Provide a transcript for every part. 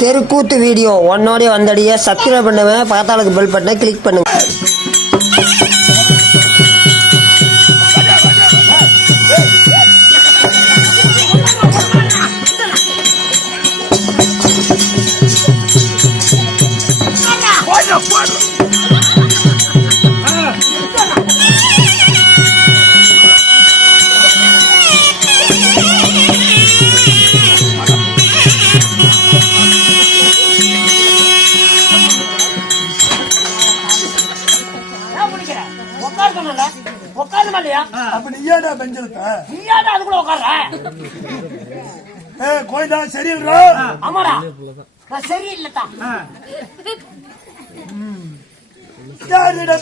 தெருக்கூத்து video ஒன்னோடய வந்தடிய subscribe பண்ணுவேன், பக்கத்தாளுக்கு bell பட்டனை கிளிக் பண்ணுங்க.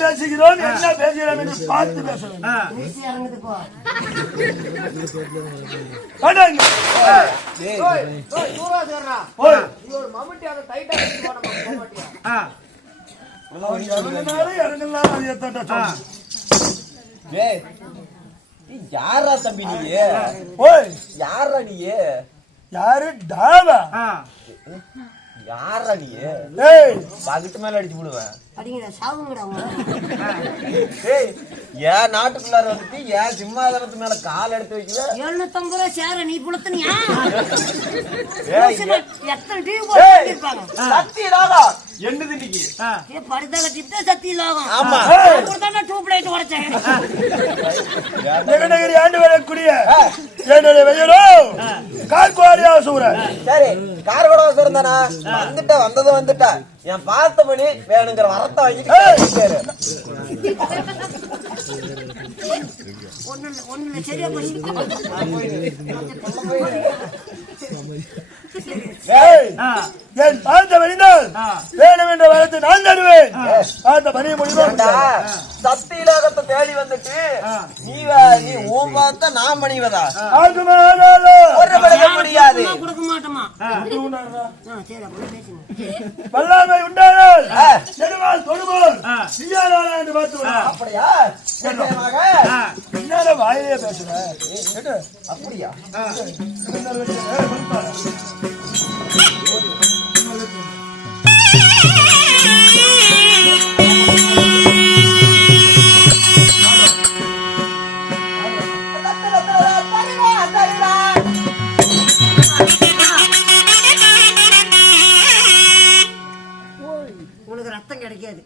பேசுகிறோம் என்ன பேசுகிறோம் என்று பார்த்து பேசுறோம். யாரா தம்பி நீ? யாரா நீ? யாரு டாவா? யாரா நீ? பக்கத்து மேல அடிச்சு விடுவேன். ஏன் நாட்டுக்குள்ளார வந்துட்டு ஏன் சிம்மாதனத்து மேல கால் எடுத்து வைக்கல? 750 ரூபா சேர நீ புலத்துனியா? சக்தி லாகம் என்னது இன்னைக்கு? படுத்த கட்டிட்டு சக்தி லாகம். ஆமா, டியூப் லைட் உடைச்சேன். ஜெகநகரி ஆண்டு வரக்கூடிய என்னுடைய வெயரோ கார்குவாரியாசூரன். சரி, கார்குவாரியாசூரன் தானா? வந்துட்டா என் பார்த்த மணி வேணுங்கிற வரத்தை வாங்கிட்டு ஒண்ணு சரியா என் பார்த்த மணிதான் வேணும் என்ற வரத்தை நான் தருவேன். பார்த்த மணி முடியும். சத்தியிலகத்தை தேடி வந்துட்டு நீ உன் பார்த்த நான் மணிவதா முடியாது. கொடுக்க மாட்டோமா? வல்லாமை உண்டானால் நெடுமால் தொடுமால் என்று பார்த்து. அப்படியா? வாயிலே பேசுறேன். அப்படியா? உனக்கு ரத்தம் கிடைக்காது.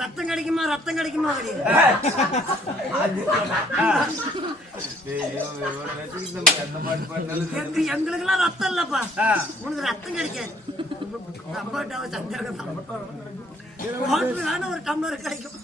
ரத்தம் கிடைக்குமா? ரத்தம் கிடைக்குமா? எங்களுக்கு எல்லாம் ரத்தம் இல்லப்பா. உனக்கு ரத்தம் கிடைக்காது. ஒரு டம்ளர் கிடைக்கும்.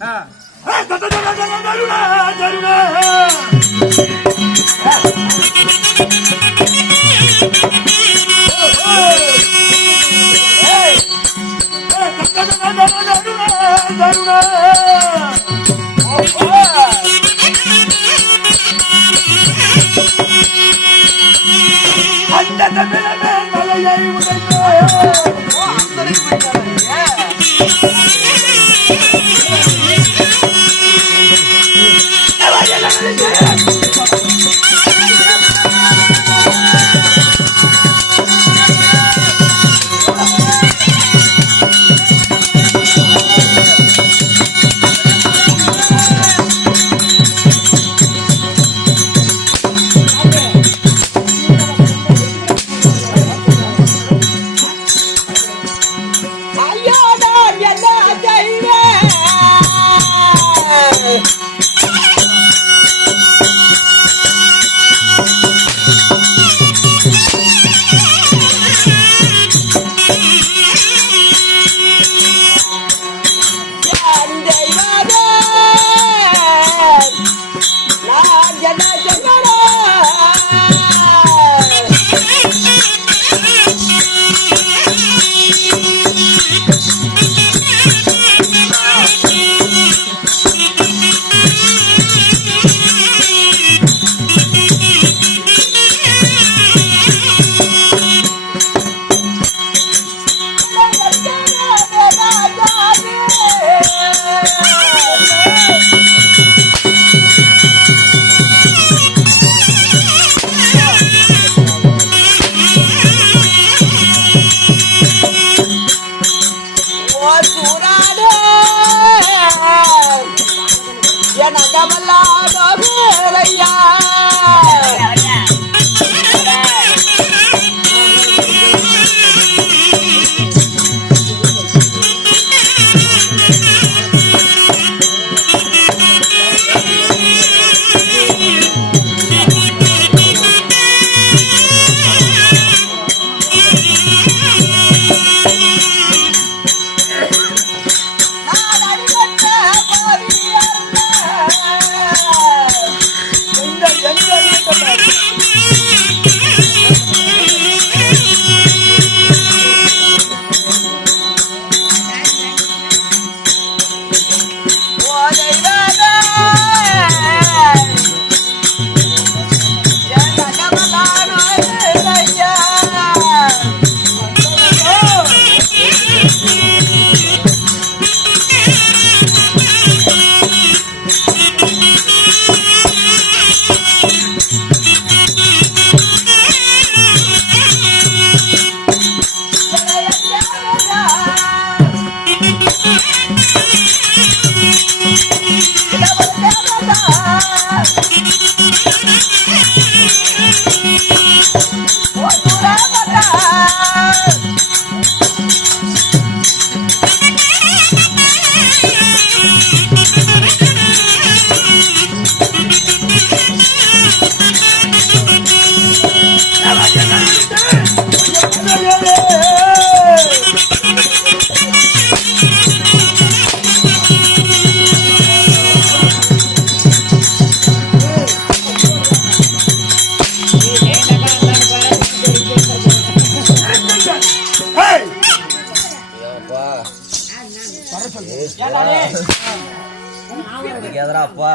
எதராப்பா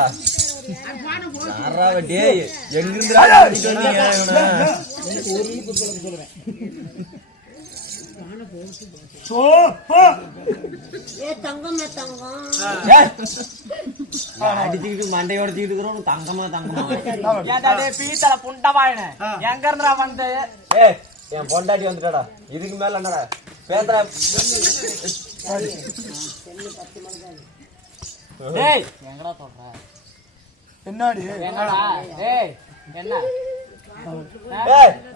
எங்கிருந்து அடிச்சுக்கிட்டு மண்டை உடச்சுக்கிட்டு இருக்கிறோம் தங்கமா பீத்தல புண்டவாயின எங்க இருந்தா வந்து என் பொண்டாட்டி வந்துட்டாடா இதுக்கு மேல என்னடா பேசுற டேய் எங்கடா சொல்ற என்னடி எங்கடா டேய் என்ன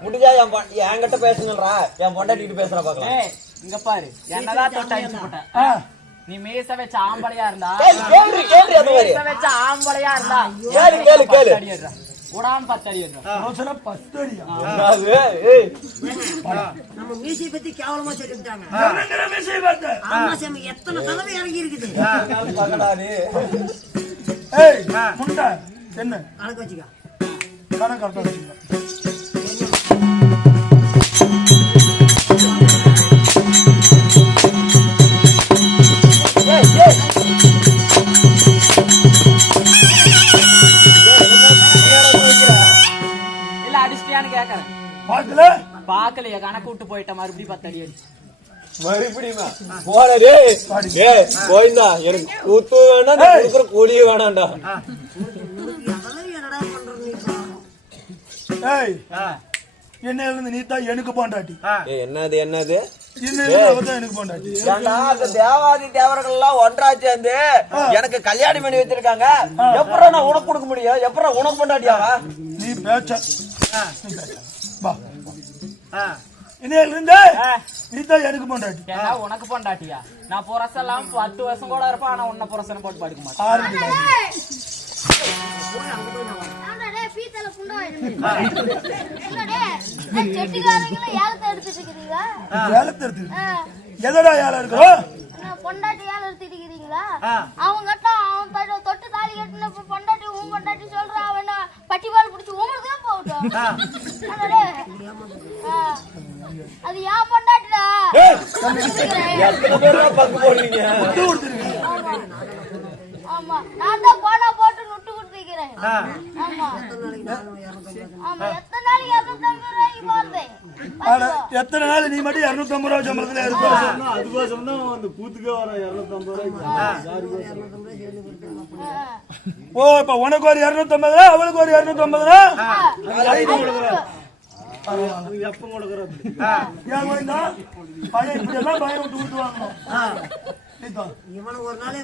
முடிஞ்சா என்கிட்ட பேசுங்கடா என் பொண்டாட்டிட்டு பேசுற பாக்கலாம் டேய் இங்க பாரு என்னதான் தொட்ட அடிச்சு போட்ட நீ மீச வச்ச ஆம்பளையா இருந்தா கேள்வி அது மாதிரி மீச வச்ச ஆம்பளையா இருந்தா கேளு உடாம 10 அடி ஏறுறா ரோசனா 10 அடியா நம்ம மீசை பத்தி கேவலமா சொல்லிட்டாங்க என்னங்கற மீசை பார்த்த ஆமா சாமி எத்தனை தடவை இறங்கி இருக்குது பகடாது ஏய் முண்டா என்ன கணக்கு வச்சுக்க கணக்கு கரெக்டா வச்சுக்க இல்ல அடிச்சிட்டியான்னு கேக்குறேன் பாக்கலையா கணக்கு விட்டு போயிட்ட மறுபடியும் 10 அடி அடிச்சு மறுபடியுமா போறே போயிந்தா எனக்கு கூத்து வேணாம் கொடுக்குற கூலியே வேணாம்டா அதெல்லாம் என்னடா பண்றது ஏய் என்ன இருந்து நீ தான் எனக்கு பொண்டாட்டி என்னது எனக்கு பொண்டாட்டி அந்த தேவாதி தேவர்கள் எல்லாம் ஒன்றா சேர்ந்து எனக்கு கல்யாணம் பண்ணி வச்சிருக்காங்க எப்பறம் நான் உனக்கு கொடுக்க முடியும் எப்பறம் உனக்கு பொண்டாட்டியாவா நீ பேச்ச வா இன்னையில இருந்து நீ தான் எனக்கு பொண்டாட்டி ஏன்னா உனக்கு பொண்டாட்டியா நான் புரசெல்லாம் 10 வருஷம் கூட இருப்பேன் ஆனா உன்ன புரசனை போட்டு படுக்க மாட்டேன் எதடா யாரா இருக்கிறோம் பொண்டாட்டி யார எடுத்துக்கிறீங்களா அவங்க அவன் தொட்டு தாலி கட்டின பொண்டாட்டி உன் பொண்டாட்டி சொல்றா அவன் பட்டி பால் பிடிச்சி உங்களுக்கு தான் போகட்டும் அது ஏன் பொண்டாட்டிடா பங்கு போடுவீங்க ஆமா நான் தான் போனா போட்டு நுட்டு கொடுத்துக்கிறேன் ஆமா ஆமா எத்தனை நாளைக்கு 250 ரூபாய்க்கு போறது எத்தனை நாள் நீ மட்டும் 250 ரூபாய் சம்பளத்துல இருப்ப அதுக்கோசம் தான் அந்த கூத்துக்கே வர 250 ரூபாய்க்கு ஓ இப்ப உனக்கு ஒரு 250 அவளுக்கு ஒரு 250 எப்ப கொடுக்கறது பையன் இப்படி எல்லாம் பையன் விட்டு விட்டு வாங்கணும் இவனை ஒரு நாள்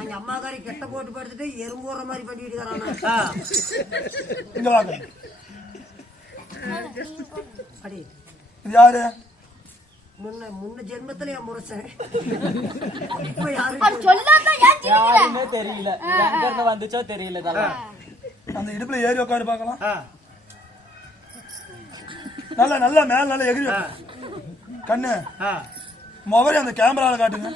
எங்க அம்மாக்காரி கெட்ட போட்டு படுத்துட்டு எறும்பு போடுற மாதிரி பண்ணிட்டு இருக்கான் இங்க வாங்க அடி இது யாரு முன்ன ஜென்மத்துல என் முரசன் இப்ப யாரு யாருமே தெரியல எங்க இருந்து வந்துச்சோ தெரியல இதெல்லாம் அந்த இடுப்புல ஏறி உட்காந்து பார்க்கலாம் நல்லா நல்லா மேல நல்லா எகிரி கண்ணு மொபைல் அந்த கேமரால காட்டுங்க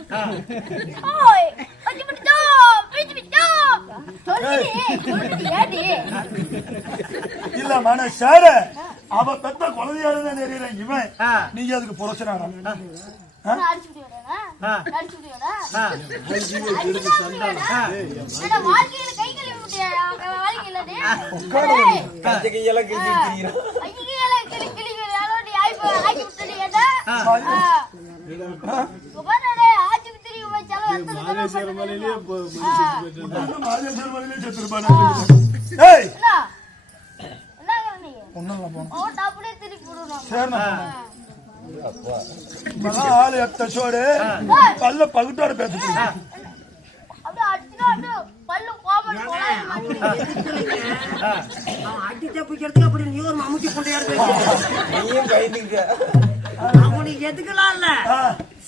இல்ல மன சார அவ பெத்த குழந்தையால தெரியுறேன் இவன் நீங்க அதுக்கு புரட்சனாடா ஆளு எத்த சோடு பல்ல பகுட்டோட பேசுறேன் அடி தப்பிக்கிறதுக்கு அப்படி நீ ஒரு மம்முட்டி கொண்டையாரு அவனுக்கு எதுக்கலாம் இல்ல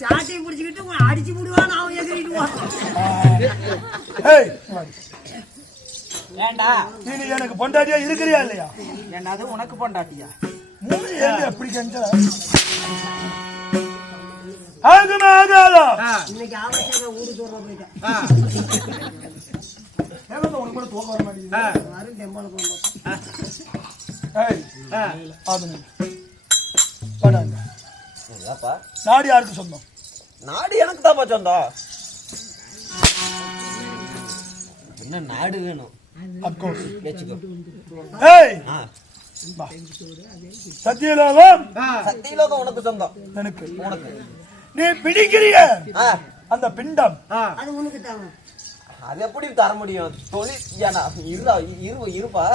சாட்டையை பிடிச்சுக்கிட்டு அடிச்சு விடுவான் அவன் எதிரிடுவான் ஏண்டா நீ எனக்கு பொண்டாட்டியா இருக்கிறியா இல்லையா என்னது உனக்கு பொண்டாட்டியா மூணு ஏன் எப்படி கெஞ்ச ஆகுமா ஆகாதா இன்னைக்கு ஆவச்சேங்க ஊரு தூர போயிட்டேன் உனக்கு கூட தூக்கம் வர மாட்டேங்குது டெம்பால போகும் நாடு யாருக்கு சொந்தம் நாடு எனக்கு தான் சொந்தம் இன்னும் நாடு வேணும். அப்கோர்ஸ். வச்சுக்கோ. ஏய் சத்தியலோகம் சத்தியலோகம் உனக்கு சொந்தம். எனக்கு உனக்கு நீ பிடிக்கிறிய அந்த பிண்டம் அது உனக்கு தாங்க. அது எப்படி தர முடியும்? தொழில் ஏன்னா இருப்பா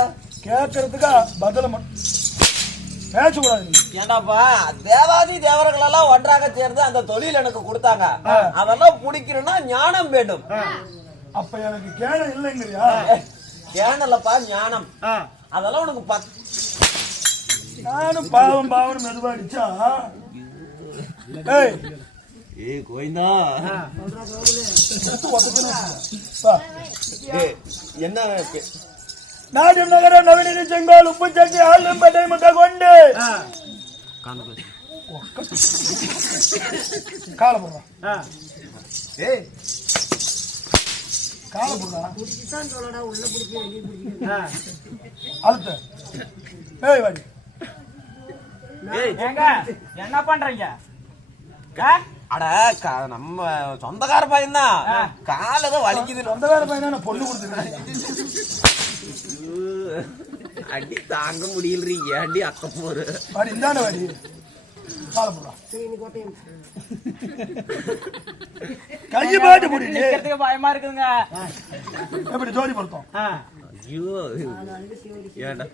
கேட்கறதுக்கு பதில பேசக்கூடாது. ஏண்டாப்பா தேவாதி தேவர்கள் எல்லாம் ஒன்றாக சேர்ந்து அந்த தொழில் எனக்கு கொடுத்தாங்க. அதெல்லாம் பிடிக்கணும்னா ஞானம் வேண்டும். அப்ப எனக்கு கேணம் இல்லைங்கிறியா? கேணலப்பா ஞானம். அதெல்லாம் உனக்கு நானும் பாவம் பாவம் மெதுவா அடிச்சா கோயிந்தா என்ன நாடும் நகரம் நவீன செங்கோல் உப்பு சட்டி ஆளும் பட்டை முட்டை கொண்டு கால போடுறான். கால போடுறான். பிடிச்சிதான் சொல்லடா, உள்ள பிடிச்சி வெளியே பிடிச்சி. அழுத்த. ஏய் வாடி. ஏங்க என்ன பண்றீங்க? அட நம்ம சொந்தக்கார பையன் தான். காலதான் வலிக்குது. சொந்தக்கார பையனா பொண்ணு கொடுத்துருக்கேன். அடி தாங்க முடியல. அடி அக்க போற வாடி இந்தான வாடி. கால போடுறான். கையை பாட்டு முடியுது. பயமா இருக்குதுங்க. எப்படி ஜோடி பொருத்தம்? ஐயோ ஏண்டா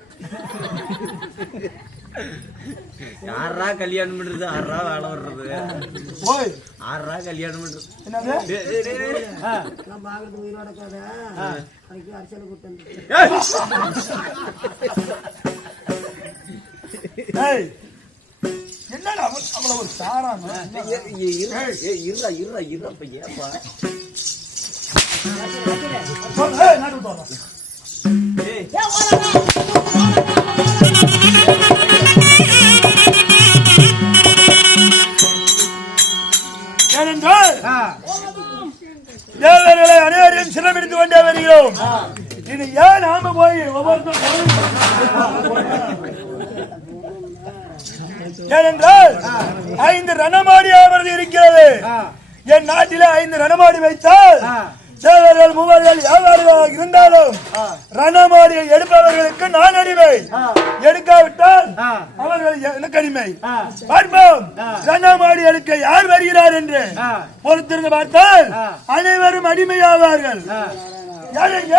யாரா கல்யாணம் பண்றது? ஆறா வேலை வர்றது? ஓய் ஆறா கல்யாணம் பண்றது? என்னது? நான் பாக்குறது உயிரோட கதை. அதுக்கு அரசியல் கொடுத்தேன். என்னடா அவ்வளவு ஒரு சாராங்க? இருப்பா ஏப்பா நாட்டு விட்டு ஏனென்றால் தேவர்களை அனைவரையும் சிரமிடித்து கொண்டே வருகிறோம். இது ஏன் நாம போய் ஏனென்றால் 5 ரணமாடியாவது இருக்கிறது. என் நாட்டிலே 5 ரணமாடி வைத்தால் தேவர்கள் மூவர்கள் வியாபாரிகளாக இருந்தாலும் ரணமாடியை எடுப்பவர்களுக்கு நான் அடிமை, எடுக்காவிட்டால் அவர்கள் எனக்கு அடிமை. பார்ப்போம் ரணமாடி எடுக்க யார் வருகிறார் என்று பொறுத்திருந்து பார்த்தால் அனைவரும் அடிமையாவார்கள். யாருங்க